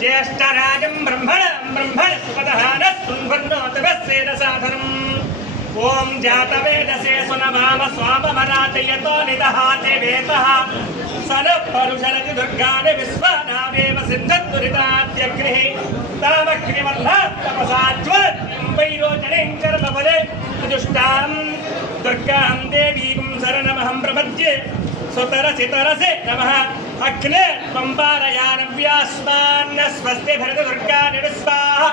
ज्येष्ठराजं ब्रह्मणस्पदहानस्तुन्वन्नोतवस्सेन साधनम् ॐ जातवेदसे सुनमाम स्वाममराजयतो निदहाते वेतः सनपरुषरति दुर्गानि विश्वानावेव सिद्धद्दुरिताद्यग्निः तामग्निवल्लात्तपसाज्वलत्यं वैरोचनीं कर्मफले दुष्टां दुर्गां देवीं शरणमहं प्रपद्ये सुतरसि तरसे नमः अग्ने त्वम्पारयानव्यास्मान्न स्वस्ति भरतदुर्गानि विस्वाहा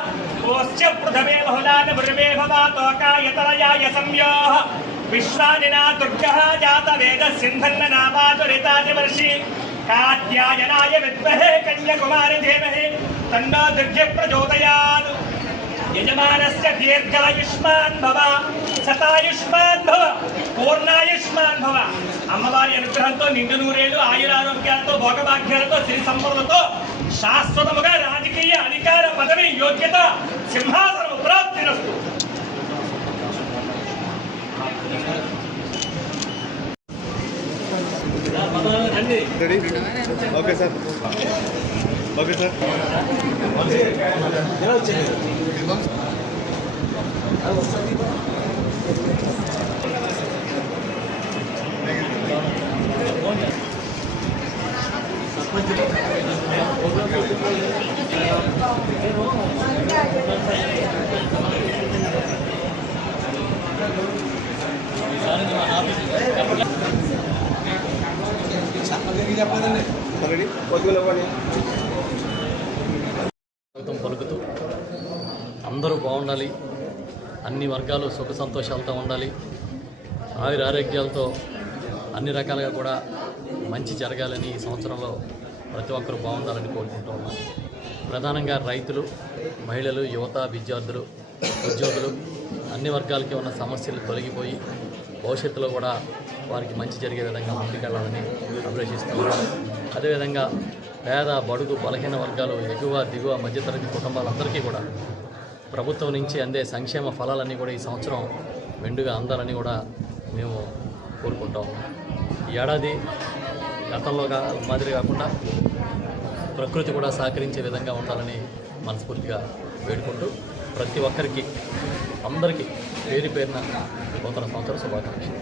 ओश्च पृथमे बहुलान भृमे भवातोकायतरयाय संयोः विश्वानिना दुर्गः जातवेदस्सिन्धन्ननामातुरितादिवर्षि कात्यायनाय विद्महे कन्याकुमारि धीमहि तन्नो दुर्गे प्रचोदयात् यजमानस्य दीर्घायुष्मान् भव शतायुष्मान् भव पूर्णायुष्मान् भव అమ్మవారి అనుగ్రహంతో నిండు నూరేళ్లు ఆయురారోగ్యాలతో భోగభాగ్యాలతో సిరి సంపదలతో శాశ్వతముగా రాజకీయ అధికార పదవి యోగ్యత సింహాసనం ప్రాప్తిరస్తు. ఓకే సార్ ఓకే సార్ పలుకుతూ అందరూ బాగుండాలి, అన్ని వర్గాలు సుఖ సంతోషాలతో ఉండాలి, ఆయుర ఆరోగ్యాలతో అన్ని రకాలుగా కూడా మంచి జరగాలని ఈ సంవత్సరంలో ప్రతి ఒక్కరూ బాగుండాలని కోరుకుంటూ ఉన్నాం. ప్రధానంగా రైతులు, మహిళలు, యువత, విద్యార్థులు, ఉద్యోగులు అన్ని వర్గాలకి ఉన్న సమస్యలు తొలగిపోయి భవిష్యత్తులో కూడా వారికి మంచి జరిగే విధంగా ముందుకెళ్లాలని అభిలషిస్తున్నాం. అదేవిధంగా పేద, బడుగు, బలహీన వర్గాలు, ఎగువ దిగువ మధ్యతరగతి కుటుంబాలందరికీ కూడా ప్రభుత్వం నుంచి అందే సంక్షేమ ఫలాలన్నీ కూడా ఈ సంవత్సరం మెండుగా అందాలని కూడా మేము కోరుకుంటాం. ఈ ఏడాది గతంలో మాదిరి కాకుండా ప్రకృతి కూడా సహకరించే విధంగా ఉండాలని మనస్ఫూర్తిగా వేడుకుంటూ ప్రతి ఒక్కరికి అందరికీ పేరు పేరున నూతన సంవత్సర శుభాకాంక్షలు.